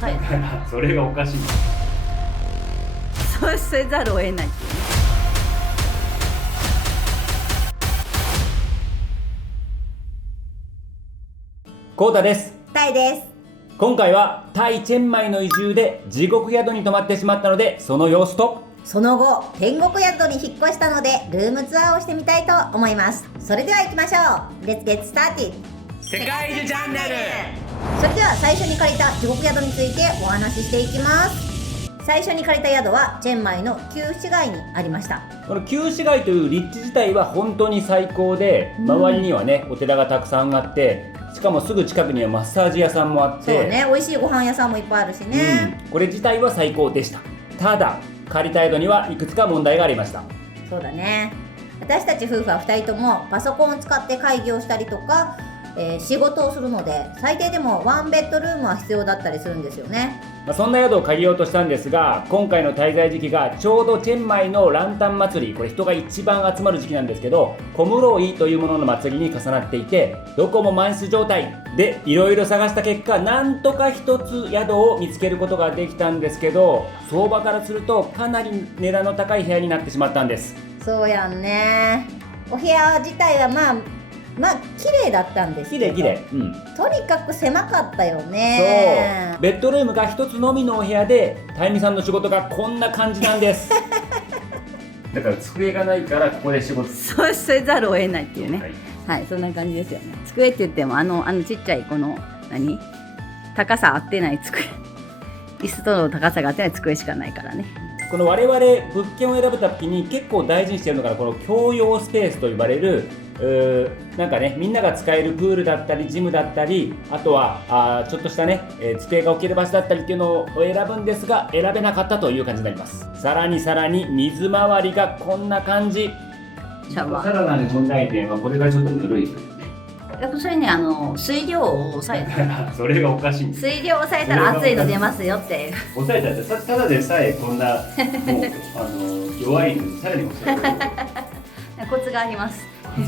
はい、だからそれがおかしい。そうせざるを得ない。コウタです。タイです。今回はタイ・チェンマイの移住で地獄宿に泊まってしまったので、その様子とその後、天国宿に引っ越したのでルームツアーをしてみたいと思います。それでは行きましょう。 Let's get started。 世界中チャンネル。それでは最初に借りた地獄宿についてお話ししていきます。最初に借りた宿はチェンマイの旧市街にありました。この旧市街という立地自体は本当に最高で、周りにはねお寺がたくさんあって、しかもすぐ近くにはマッサージ屋さんもあって、そうね、美味しいご飯屋さんもいっぱいあるしね、これ自体は最高でした。ただ借りた宿にはいくつか問題がありました。そうだね。私たち夫婦は2人ともパソコンを使って会議をしたりとか、仕事をするので最低でもワンベッドルームは必要だったりするんですよね。そんな宿を借りようとしたんですが、今回の滞在時期がちょうどチェンマイのランタン祭り、これ人が一番集まる時期なんですけど、コムロイというものの祭りに重なっていて、どこも満室状態でいろいろ探した結果、なんとか一つ宿を見つけることができたんですけど、相場からするとかなり値段の高い部屋になってしまったんです。そうやんね。お部屋自体はまあ綺麗だったんですけど、綺麗、とにかく狭かったよね。そう、ベッドルームが一つのみのお部屋で、タイミさんの仕事がこんな感じなんですだから机がないからここで仕事そうせざるを得ないっていうね。はい、そんな感じですよね。机って言ってもあのちっちゃいこの高さ合ってない机、椅子との高さが合ってない机しかないからね。この我々物件を選ぶときに結構大事にしているのが、この共用スペースと呼ばれるなんかね、みんなが使えるプールだったりジムだったり、あとはちょっとしたね、机が置ける場所だったりっていうのを選ぶんですが、選べなかったという感じになります。さらに水回りがこんな感じ。シャワー。さらなる問題点はこれがちょっとぬるいというね。それね、水量を抑えたそれがおかしいんです。水量を抑えたら熱いの出ますよって抑えたってただでさえこんなもう弱いのにさらに抑えるコツがあります。シ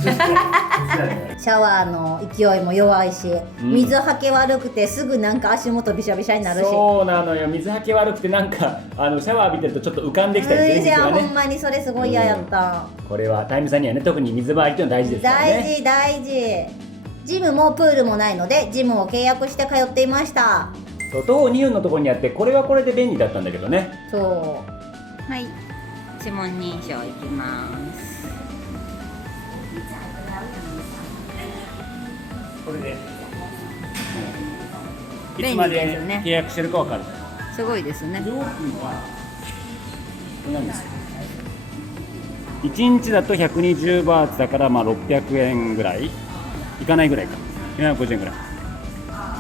ャワーの勢いも弱いし、水はけ悪くてすぐなんか足元びしゃびしゃになるし。そうなのよ、水はけ悪くてなんかシャワー浴びてるとちょっと浮かんできたりするんですよね。ほんまにそれすごい嫌やった、これはタイムさんにはね、特に水回りっていうのは大事ですからね。大事。ジムもプールもないのでジムを契約して通っていました。そう、徒歩2分のところにあって、これはこれで便利だったんだけどね。そう、はい、指紋認証いきます。これで、便利いつまでですね契約してるかわかる。すごいですね。料金はこれなんですよ。1日だと120バーツだから、600円ぐらいいかないぐらいか、450円ぐらい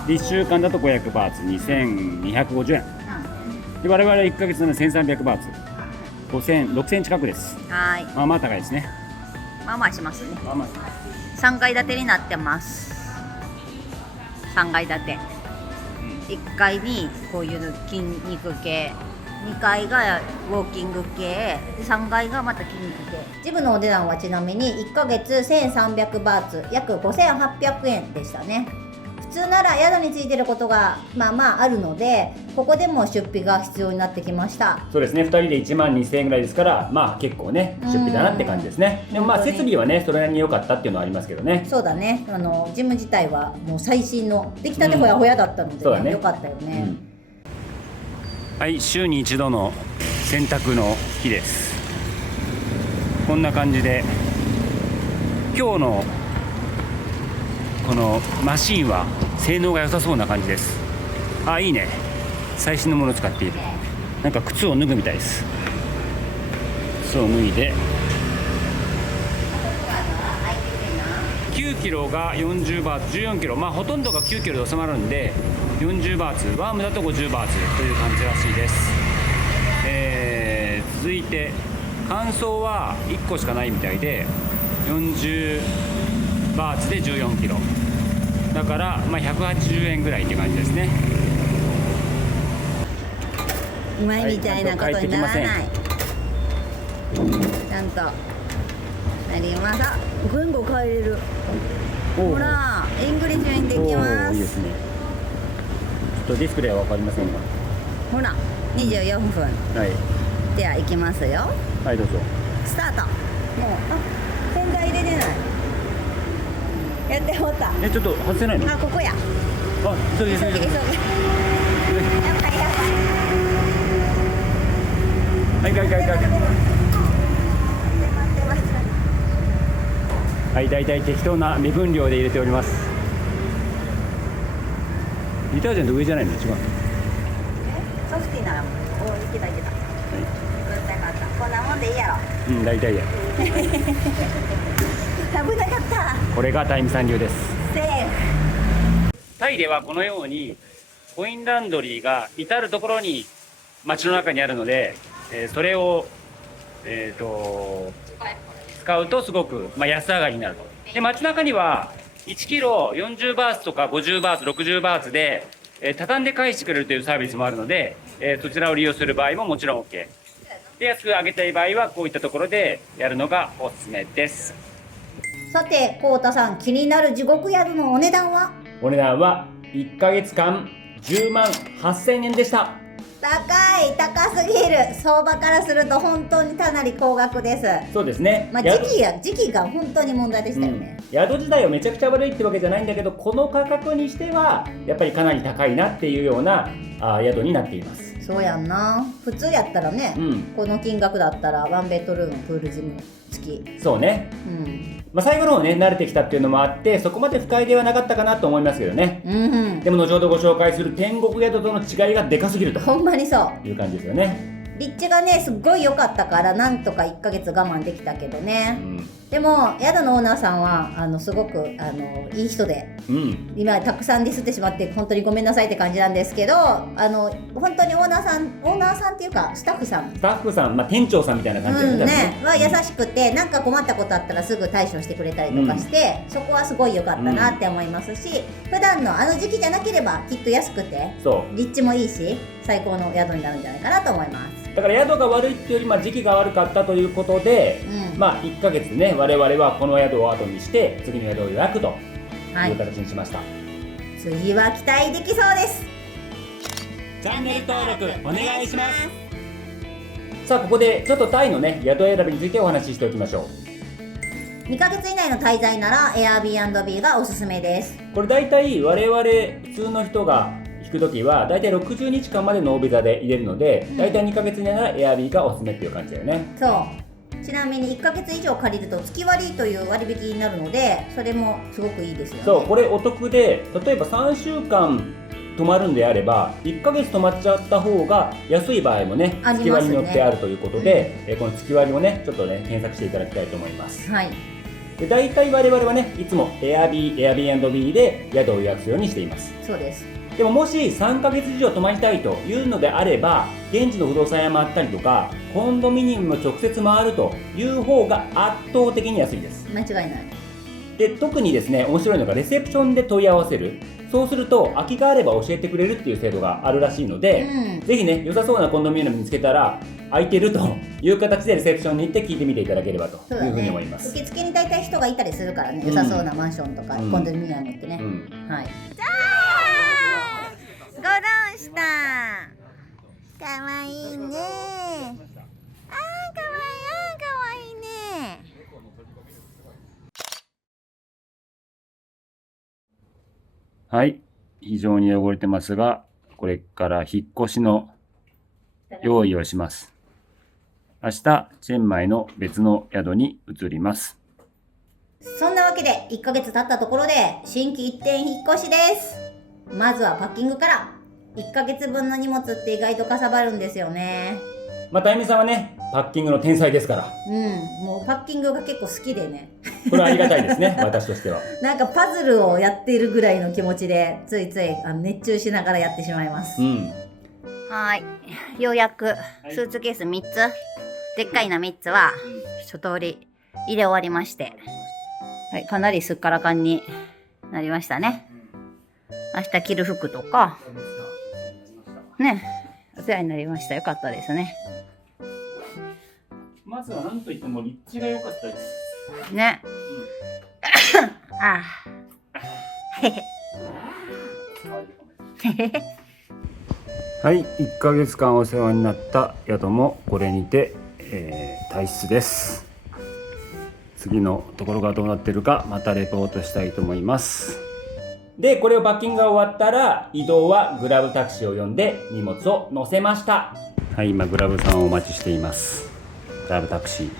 で、1週間だと500バーツ2250円で、我々は1ヶ月なので1300バーツ6000近くです。はい、まあまあ高いですね。まあまあしますね。まあまあ3階建てになってます。3階建て、1階にこういう筋肉系、2階がウォーキング系、3階がまた筋肉系。ジムのお値段はちなみに1ヶ月1300バーツ、約5800円でしたね。普通なら宿についてることがまああるので、ここでも出費が必要になってきました。そうですね、2人で1万2000円ぐらいですから、まあ結構ね出費だなって感じですね。でもまあ設備はねそれなりに良かったっていうのはありますけどね。そうだね、ジム自体はもう最新の出来たてほやほやだったので、そうだね、良かったよね。はい、週に一度の洗濯の日です。こんな感じで今日のこのマシーンは性能が良さそうな感じです。いいね、最新のものを使っている。なんか靴を脱ぐみたいです。靴を脱いで9キロが40バーツ、14キロ、ほとんどが9キロで収まるんで40バーツ、ワームだと50バーツという感じらしいです。続いて乾燥は1個しかないみたいで、40バーツで14キロだから、180円ぐらいって感じですね。前みたいなことにならない、ちゃんとなります。言語変えれる。ほら、イングリッシュにできます。いいですね。とディスプレイは分かりませんが。ほら24分。はい。では行きますよ。はい、どうぞ。スタート。もう洗剤入れれない。やってもった。ちょっと外せないの？ここや。急げ。やばい。はい。はい、大体適当な目分量で入れております。ディタージェント上じゃないの？違うの？ソフティならもういけた。絶対勝った。こんなもんでいいやろ。大体や。危なかった。これがタイム3流です。セーフ。タイではこのようにコインランドリーが至る所に街の中にあるので、それを、使うとすごく、安上がりになると。で、街中には1キロ40バーツとか50バーツ、60バーツで、畳んで返してくれるというサービスもあるので、そちらを利用する場合ももちろん OK。で、安く上げたい場合はこういったところでやるのがおすすめです。さてこうたさん、気になる地獄宿のお値段は？お値段は1ヶ月間10万8000円でした。高すぎる。相場からすると本当にかなり高額です。そうですね。時期が本当に問題でしたよね。宿自体はめちゃくちゃ悪いってわけじゃないんだけど、この価格にしてはやっぱりかなり高いなっていうような宿になっています。そうやんな。普通やったらね、この金額だったらワンベッドルーム、プールジム付き。そうね。最後の方ね、慣れてきたっていうのもあって、そこまで不快ではなかったかなと思いますけどね。でも後ほどご紹介する天国宿との違いがでかすぎると。ほんまにそういう感じですよね。立地がねすっごい良かったからなんとか1ヶ月我慢できたけどね、でも宿のオーナーさんはすごくいい人で、今たくさんディスってしまって本当にごめんなさいって感じなんですけど、本当にオーナーさんっていうかスタッフさん、店長さんみたいな感じでは優しくて、なんか困ったことあったらすぐ対処してくれたりとかして、そこはすごい良かったなって思いますし、普段の時期じゃなければきっと安くて立地もいいし最高の宿になるんじゃないかなと思います。だから宿が悪いっていうより時期が悪かったということで、1ヶ月ね我々はこの宿を後にして次の宿を予約という形にしました。次は期待できそうです。チャンネル登録お願いします。さあここでちょっとタイのね宿選びについてお話ししておきましょう。2ヶ月以内の滞在なら Airbnb がおすすめです。これ大体我々普通の人が引くときは大体60日間までノービザで入れるので、大体2ヶ月以内なら Airb がおすすめっていう感じだよね。そうちなみに1ヶ月以上借りると月割という割引になるので、それもすごくいいですよね。そうこれお得で、例えば3週間泊まるんであれば1ヶ月泊まっちゃった方が安い場合もね月割によってあるということで、この月割をねちょっとね検索していただきたいと思います。で大体我々はねいつも Airbnb で宿を予約するようにしています。そうです。でももし3ヶ月以上泊まりたいというのであれば、現地の不動産屋回ったりとかコンドミニアムを直接回るという方が圧倒的に安いです。間違いない。で特にですね面白いのがレセプションで問い合わせる。そうすると空きがあれば教えてくれるっていう制度があるらしいので、ぜひね良さそうなコンドミニアム見つけたら空いてるという形でレセプションに行って聞いてみていただければというふうに思います。受付に大体人がいたりするからね、良さそうなマンションとかコンドミニアムってね。ゴロンした。かわいいね。かわいいね。はい、非常に汚れてますが、これから引っ越しの用意をします。明日チェンマイの別の宿に移ります。そんなわけで1ヶ月経ったところで心機一転引っ越しです。まずはパッキングから。1ヶ月分の荷物って意外とかさばるんですよね。タイミさんはねパッキングの天才ですから。もうパッキングが結構好きでね。これはありがたいですね私としては。なんかパズルをやっているぐらいの気持ちでついつい熱中しながらやってしまいます。はい、ようやくスーツケース3つ、でっかいな3つは一通り入れ終わりまして、はい、かなりすっからかんになりましたね。明日着る服とかね、お世話になりました。よかったですね。まずは何といっても立地が良かったですね。はい、1ヶ月間お世話になった宿もこれにて、退出です。次のところがどうなってるかまたレポートしたいと思います。で、これをパッキングが終わったら移動はグラブタクシーを呼んで荷物を乗せました。はい、今グラブさんをお待ちしています。グラブタクシー、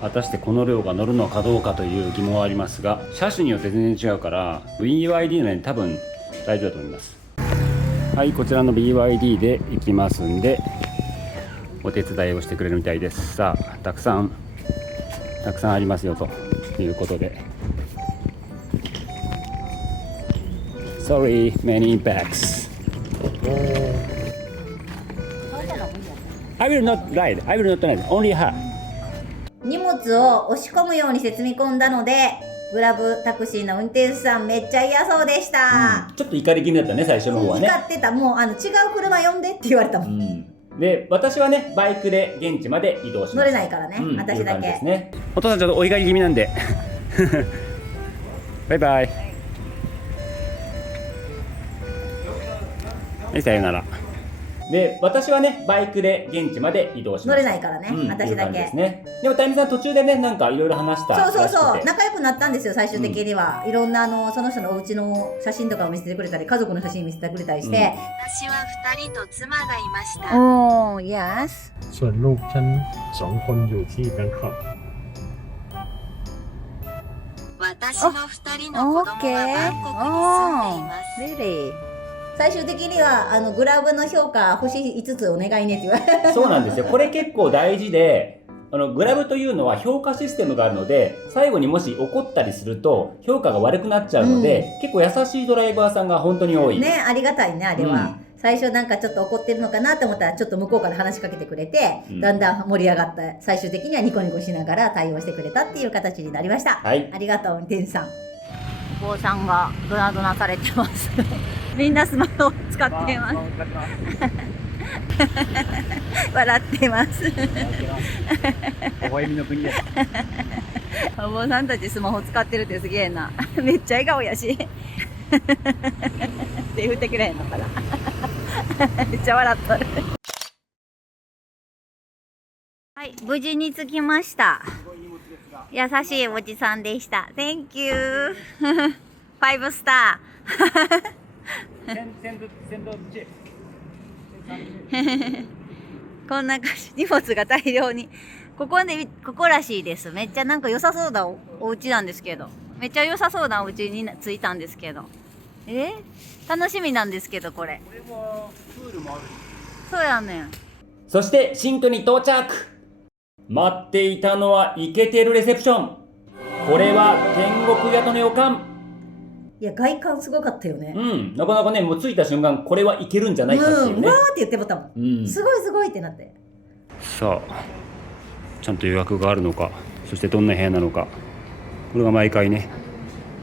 果たしてこの量が乗るのかどうかという疑問はありますが、車種によって全然違うから BYD のように多分大丈夫だと思います。はい、こちらの BYD で行きますんでお手伝いをしてくれるみたいです。さあ、たくさんありますよということで、 Sorry, many bags. I will not ride. Only her. 荷物を押し込むようにして積み込んだので、グラブタクシーの運転手さんめっちゃ嫌そうでした。ちょっと怒り気味だったね、最初の方はね。怒ってた。もう違う車呼んでって言われたもん。で、私はね、バイクで現地まで移動しました。乗れないからね、私だけ。ですね。お父さんちょっとお怒り気味なんで。バイバイ。はい、さようなら。で、私はね、バイクで現地まで移動しました。乗れないからね、私だけ。ですね。でも、タイミさん途中でね、なんかいろいろ話したらしくて。そう、仲良くなったんですよ、最終的には。いろんなその人のお家の写真とかを見せてくれたり、家族の写真見せてくれたりして。私は2人と妻がいました。おー、yes。ส่วนลูกฉัน2 คนอยู่ที่แบงคอก。私の2人の子供はバンコクに住んでいます。Really？最終的にはグラブの評価星5つお願いねって言われて。そうなんですよ。これ結構大事で、グラブというのは評価システムがあるので、最後にもし怒ったりすると評価が悪くなっちゃうので、結構優しいドライバーさんが本当に多いね。ありがたいね、あれは。最初なんかちょっと怒ってるのかなと思ったら、ちょっと向こうから話しかけてくれて、だんだん盛り上がった。最終的にはニコニコしながら対応してくれたっていう形になりました。はい、ありがとう、運転手さん。お坊さんがドナドナされてます。みんなスマホを使っています。笑ってます。微笑みの国です。お坊さんたちスマホ使ってるってすげえな。めっちゃ笑顔やし。手振ってくれへんのかな。めっちゃ笑っとる。はい、無事に着きました。優しいおじさんでした。Thank you 。5スター。こんな感じ、荷物が大量に。ここらしいです。めっちゃなんか良さそうなお家なんですけど。めっちゃ良さそうなお家に着いたんですけど。楽しみなんですけど、これ。これはプールもある。そうやねん。そして新居に到着。待っていたのはイケてるレセプション。これは天国宿の予感。いや、外観すごかったよね。なかなかね、もう着いた瞬間これはいけるんじゃないかっていうね。わーって言ってもたもん。すごいすごいってなって。さあ、ちゃんと予約があるのか、そしてどんな部屋なのか、これが毎回ね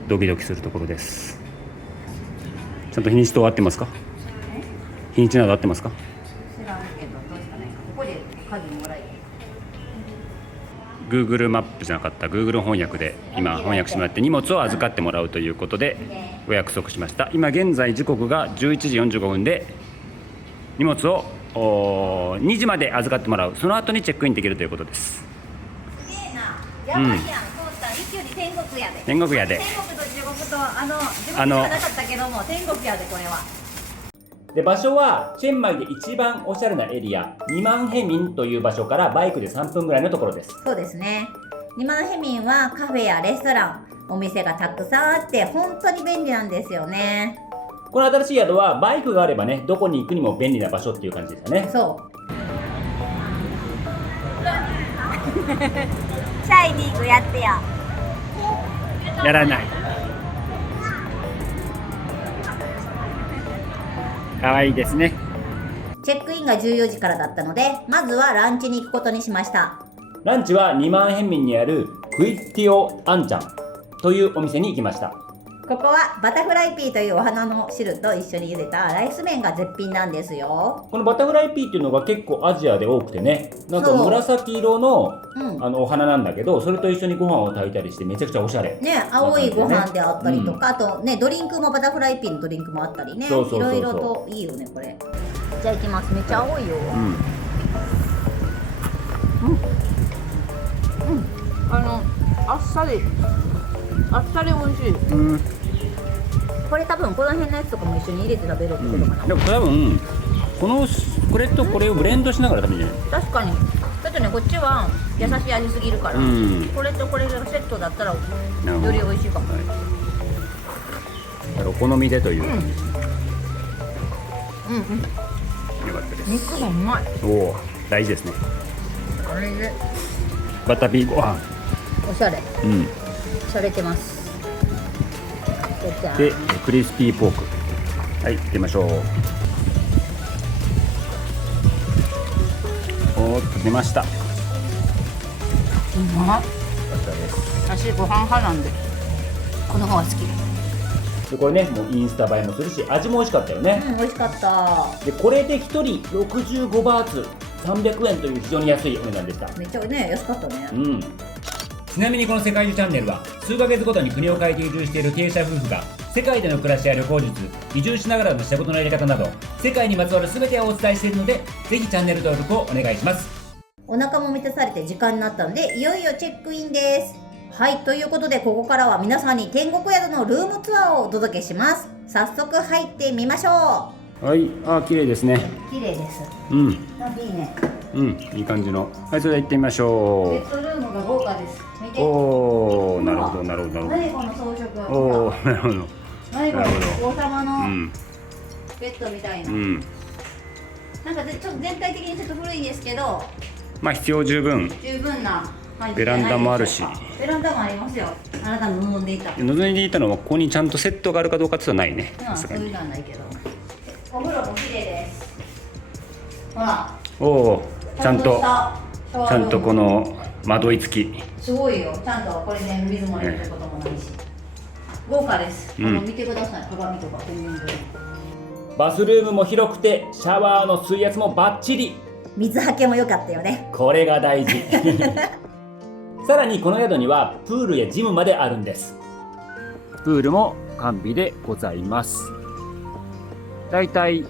ドキドキするところです。ちゃんと日にちと合ってますか？日にちなど合ってますか？知らんけど、どうしたらいいか。ここで鍵もらえる。Google マップじゃなかった Google 翻訳で今翻訳してもらって荷物を預かってもらうということでお約束しました。今現在時刻が11時45分で荷物を2時まで預かってもらう。その後にチェックインできるということです。すげえな。やばいやん。そうしたら一挙に天国やで。天国やで。天国と地獄と地獄じゃなかったけども天国やでこれは。で、場所はチェンマイで一番おしゃれなエリア、ニマンヘミンという場所からバイクで3分ぐらいのところです。そうですね。ニマンヘミンはカフェやレストラン、お店がたくさんあって本当に便利なんですよね。この新しい宿はバイクがあればね、どこに行くにも便利な場所っていう感じですよね。そう。シャイニングやってよ。やらない。かわいいですね。チェックインが14時からだったので、まずはランチに行くことにしました。ランチはニマンヘンミンにあるクイッティオアンチャンというお店に行きました。ここはバタフライピーというお花の汁と一緒に茹でたライス麺が絶品なんですよ。このバタフライピーっていうのが結構アジアで多くてね、なんかそう紫色のうんお花なんだけど、それと一緒にご飯を炊いたりしてめちゃくちゃおしゃれ。ね、青いご飯であったりとか、あとねドリンクもバタフライピーのドリンクもあったりね、いそうそうそうそうろいろといいよねこれ。じゃあいきます。めっちゃ青いよ。うん。あっさり美味しい。うん。これ多分この辺のやつとかも一緒に入れて食べるってことかな。でも多分これとこれをブレンドしながら食べるんじゃない？確かに。ちょっとねこっちは優しい味すぎるから、うんこれとこれがセットだったらよなるほどり美味しいかも。お好みでという。うんうん。よかったです。肉もうまい。おお、大事ですね。これでバタピーご飯。おしゃれ。うん。しゃれてます。じゃあでクリスピーポーク。はい、行ってみましょう。おーっと出ました。ようまっ。かったです。私ご飯派なんでこの方が好き。でこれね、もうインスタ映えもするし味も美味しかったよね。うん、美味しかった。でこれで1人65バーツ300円という非常に安いお値段でした。めっちゃね安かったね。うん。ちなみにこの世界中チャンネルは数ヶ月ごとに国を変えて移住している経営者夫婦が世界での暮らしや旅行術、移住しながらの仕事のやり方など世界にまつわる全てをお伝えしているので、ぜひチャンネル登録をお願いします。お腹も満たされて時間になったのでいよいよチェックインです。はい、ということでここからは皆さんに天国宿のルームツアーをお届けします。早速入ってみましょはい、綺麗ですね。う。綺麗です。うん、いいね。いい感じの。はい、それでは行ってみましょベッドルームが豪華です。見う。て。おお、なるほどなるほどなる何この装飾。ほど。おお、なるほど。何こなるの王様うのん、ベッドみたいな。うん。なんかちょっと全体的にちょっと古いんですけどまあ必要十分。十分な感じベランダもあるしじゃないでしょうか。ベランダもありますよ。あなたの望んでいた。望んでいたのはここにちゃんとセットがあるかどうかっていうのはないね。まあそういうさすがに。のはないけど。お風呂も綺麗です。ほら。おお、ちゃんとこの。の窓い付き。すごいよ。ちゃんとこれで水も入れることもないし。豪華です。うん見てください。鏡とか天然で。バスルームも広くてシャワーの水圧もバッチリ。水はけも良かったよね。これが大事。さらにこの宿にはプールやジムまであるんです。プールも完備でございます。だいたい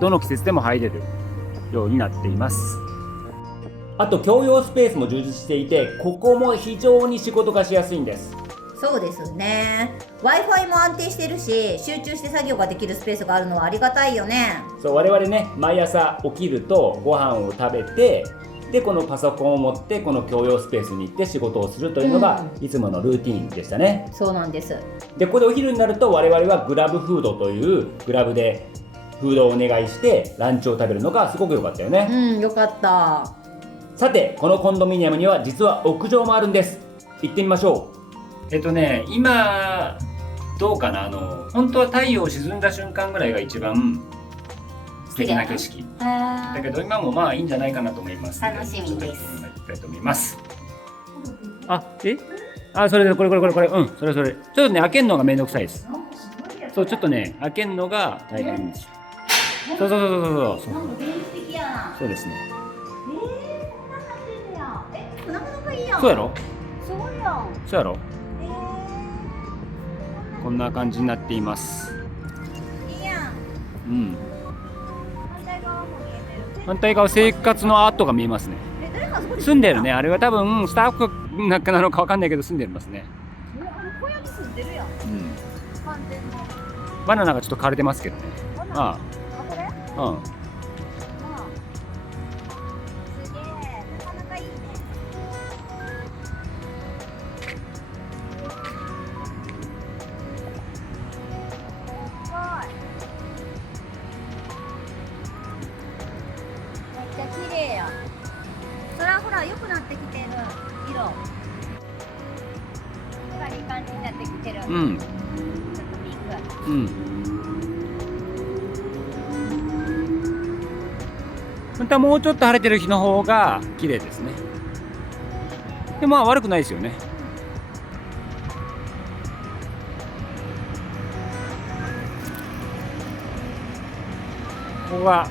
どの季節でも入れるようになっています。あと共用スペースも充実していて、ここも非常に仕事がしやすいんです。そうですね。Wi-Fi も安定してるし、集中して作業ができるスペースがあるのはありがたいよね。そう、我々ね、毎朝起きるとご飯を食べて、でこのパソコンを持ってこの共用スペースに行って仕事をするというのが、いつものルーティーンでしたね。そうなんです。でここでお昼になると我々はグラブフードというグラブでフードをお願いしてランチを食べるのがすごく良かったよね。よかった。さてこのコンドミニアムには実は屋上もあるんです。行ってみましょう。今どうかな、本当は太陽沈んだ瞬間ぐらいが一番素敵な景色だけど、今もいいんじゃないかなと思います。楽しみです。ちょっと行ってみたいと思います。それこれそれちょっとね開けるのがめんどくさいです。そう、ちょっとね開けるのが大変です。そうなんか原始的やな。そうですね。こんな感じや。なかなかいいやん。そうやろすごいやん。そうやろこんな感じになっています。いいやん。反反対側も見えてる。反対側生活の跡が見えますね。誰かそこに住んでるね。あれは多分スタッフなのかわかんないけど住んでますね。小屋に住んでるやん。完全の。バナナがちょっと枯れてますけどね。これ？すげえ。なかなかいいね。すごい。めっちゃ綺麗や。そらほら良くなってきてる色。いい感じになってきてる。ちょっとピンク。本当はもうちょっと晴れてる日の方が綺麗ですね。で悪くないですよね。ここが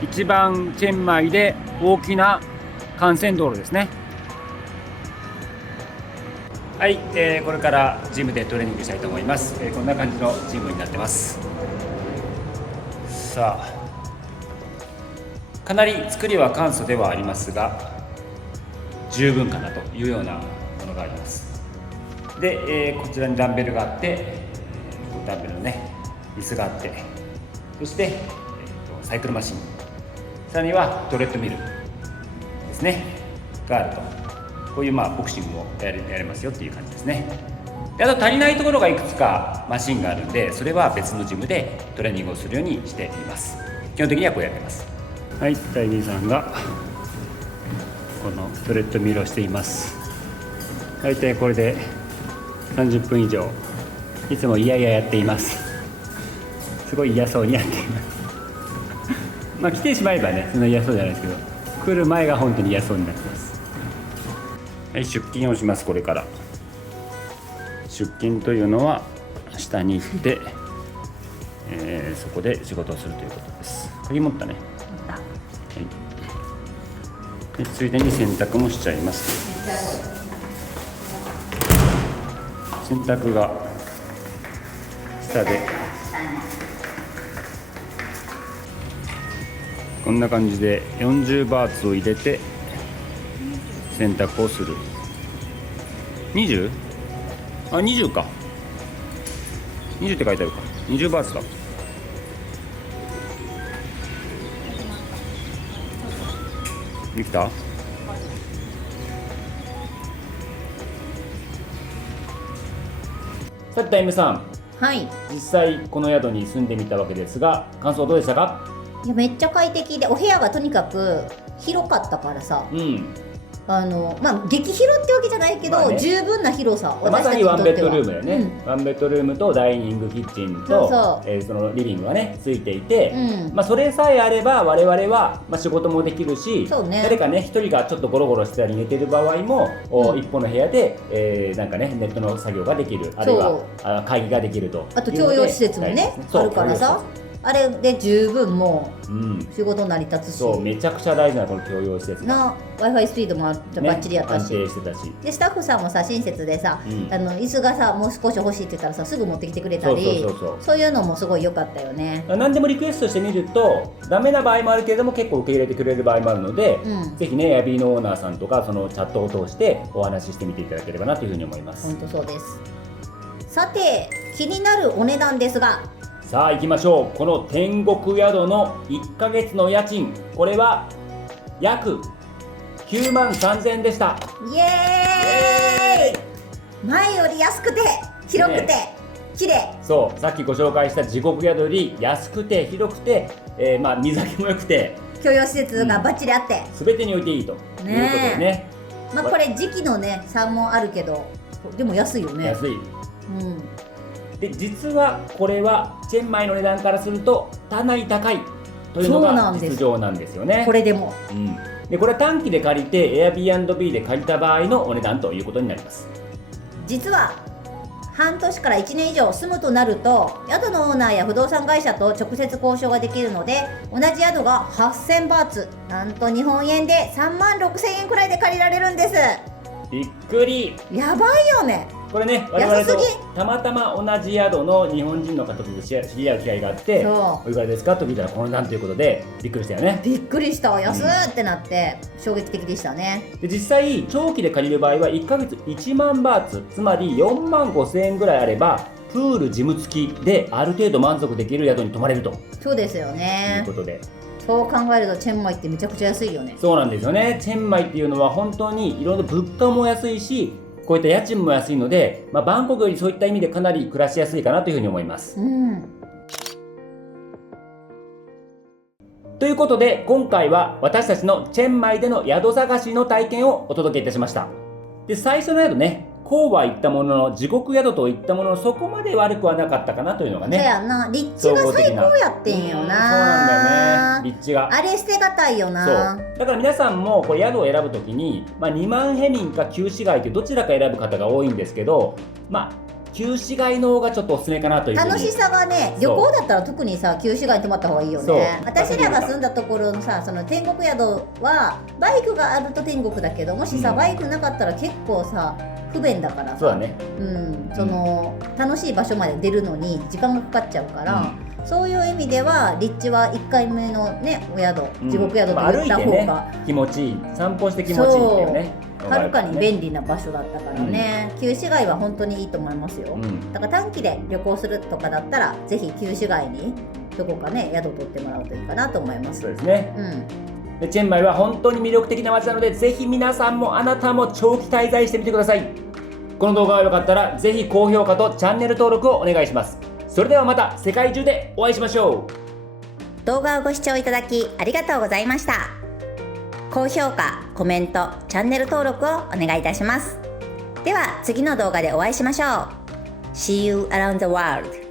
一番チェンマイで大きな幹線道路ですね。はい、これからジムでトレーニングしたいと思います。こんな感じのジムになってます。さあ、かなり作りは簡素ではありますが十分かなというようなものがあります。で、こちらにダンベルがあって、ダンベルのね椅子があって、そして、サイクルマシン、さらにはトレッドミルですねがあると、こういうボクシングをやれますよっていう感じですね。で、あと足りないところがいくつかマシンがあるんで、それは別のジムでトレーニングをするようにしています。基本的にはこうやってます。はい、大義さんがこのトレッドミルをしています。大体これで30分以上いつもやっています。すごい嫌そうにやっています来てしまえばねそんな嫌そうじゃないですけど、来る前が本当に嫌そうになってます。はい、出勤をします。これから出勤というのは下に行って、そこで仕事をするということです。鍵持ったね。はい、でついでに洗濯もしちゃいます。洗濯が下でこんな感じで40バーツを入れて洗濯をする。 20？ あ、20か、20って書いてあるか。20バーツだ。できた？さてタイムさん、はい。実際この宿に住んでみたわけですが、感想どうでしたか？いやめっちゃ快適で、お部屋がとにかく広かったからさ、うん、激広ってわけじゃないけど、十分な広さ。まさにワンベッドルームだよね、うん、ワンベッドルームとダイニングキッチンとそのリビングがねついていて、それさえあれば我々は、仕事もできるし、誰かね一人がちょっとゴロゴロしてたり寝てる場合も、一方の部屋で、なんかねネットの作業ができる、あるいは会議ができると。あと共用施設もねあるからさ、あれで十分もう仕事成り立つし、そうめちゃくちゃ大事なこの共用施設の Wi-Fi スピードもバッチリやったし、安定してたし、でスタッフさんもさ親切でさ、椅子がさもう少し欲しいって言ったらさすぐ持ってきてくれたり、そういうのもすごい良かったよね。何でもリクエストしてみるとダメな場合もあるけれども結構受け入れてくれる場合もあるので、ぜひねエアビーのオーナーさんとかそのチャットを通してお話ししてみていただければなというふうに思います。本当そうです。さて気になるお値段ですが、さあ行きましょう。この天国宿の1ヶ月の家賃、これは約93,000円でした。イエーイ、前より安くて広くて、綺麗。そうさっきご紹介した地獄宿より安くて広くて、水はけも良くて共用施設がバッチリあって、全てにおいていいということでね。これ時期のね差もあるけど、でも安いよね。安い。で実はこれはチェンマイの値段からするとかなり高いというのが実情なんですよね。これでも、でこれは短期で借りて Airbnb で借りた場合のお値段ということになります。実は半年から1年以上住むとなると、宿のオーナーや不動産会社と直接交渉ができるので、同じ宿が8000バーツ、なんと日本円で36,000円くらいで借りられるんです。びっくり。やばいよね。これね、我々とたまたま同じ宿の日本人の方と知り合う機会があって、おいくらですかと聞いたらこの値段ということでびっくりしたよね。びっくりした、安ってなって衝撃的でしたね。で実際長期で借りる場合は1ヶ月1万バーツ、つまり45,000円ぐらいあればプールジム付きである程度満足できる宿に泊まれると。そうですよね。ということで、そう考えるとチェンマイってめちゃくちゃ安いよね。そうなんですよね。チェンマイっていうのは本当にいろいろ物価も安いし、こういった家賃も安いので、バンコクよりそういった意味でかなり暮らしやすいかなというふうに思います。ということで今回は私たちのチェンマイでの宿探しの体験をお届けいたしました。で最初の宿ね、こうは言ったものの地獄宿といったもののそこまで悪くはなかったかなというのがね。そうやな、立地が最高やってんよな。そうなんだよね、立地があれ捨てがたいよな。そうだから皆さんもこれ宿を選ぶときに、2万ヘミンか旧市街というどちらか選ぶ方が多いんですけど、旧市街の方がちょっとおすすめかなというふうに。楽しさがね、そう旅行だったら特にさ旧市街に泊まった方がいいよそうね。私らが住んだところのさ、その天国宿はバイクがあると天国だけど、もしさ、うんバイクなかったら結構さ不便だからさ、そうだね。その楽しい場所まで出るのに時間がかかっちゃうから、そういう意味では立地は1回目のねお宿、地獄宿とまあ言った方歩いてが、ね気持ちいい、散歩して気持ちいいっていうね。はるかに便利な場所だったからね、旧市街は本当にいいと思いますよ、うんだから短期で旅行するとかだったらぜひ旧市街にどこかね宿取ってもらうといいかなと思います。そうですね。うんでチェンマイは本当に魅力的な街なので、ぜひ皆さんもあなたも長期滞在してみてください。この動画が良かったらぜひ高評価とチャンネル登録をお願いします。それではまた世界中でお会いしましょう。動画をご視聴いただきありがとうございました。高評価、コメント、チャンネル登録をお願いいたします。では次の動画でお会いしましょう。See you around the world!